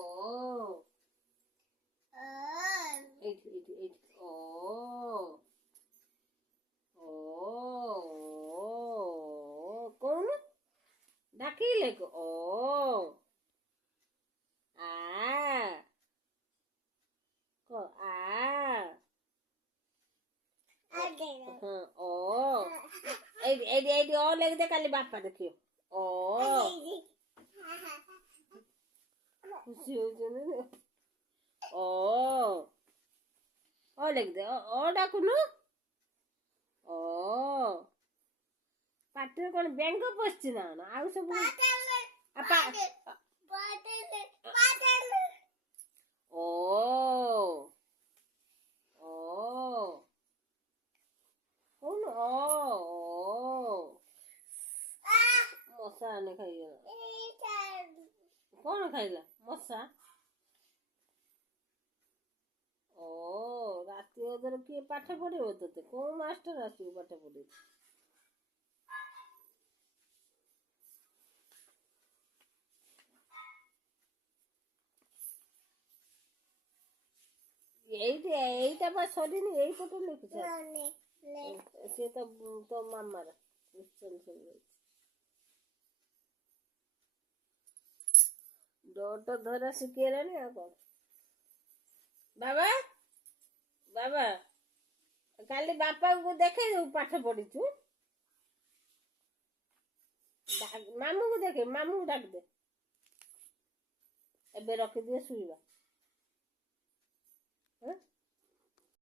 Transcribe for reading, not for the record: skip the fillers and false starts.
ও eight ও ও কোন ডাকিলে ও আ আ ও এইটি ও লেখদে কালি বাপা দেখিও ও খুশি হয়েছে না ও ও লেখদে ও ডাকুনু ও ପାଟିରେ କଣ ବେଙ୍ଗ ପଶିଛି ନା ଆଉ ସବୁ ଓ ଓ କହୁନ ଓ ମଶା ଆନେ ଖାଇଗଲା କଣ ଖାଇଲା ମଶା ଓ ରାତି ଅଧରେ କିଏ ପାଠ ପଢେଇବ ତୋତେ କୋଉ ମାଷ୍ଟର ଆସିବ ପାଠ ପଢେଇବ এইটা ବା ସରିନି ଏଇପଟେ ଲେଖିଛ ସିଏ ତ ତୋ ମାମାର ଡଟ ଧରା ଶିଖିଗଲାଣି ଆଉ କଣ ବାବା ବାବା କାଲି ବାପାଙ୍କୁ ଦେଖେଇ ଦବୁ ପାଠ ପଢିଛୁ ମାମୁଁଙ୍କୁ ଦେଖେ ମାମୁଁଙ୍କୁ ଡାକିଦେ ଏବେ ରଖିଦିଏ ଶୋଇବା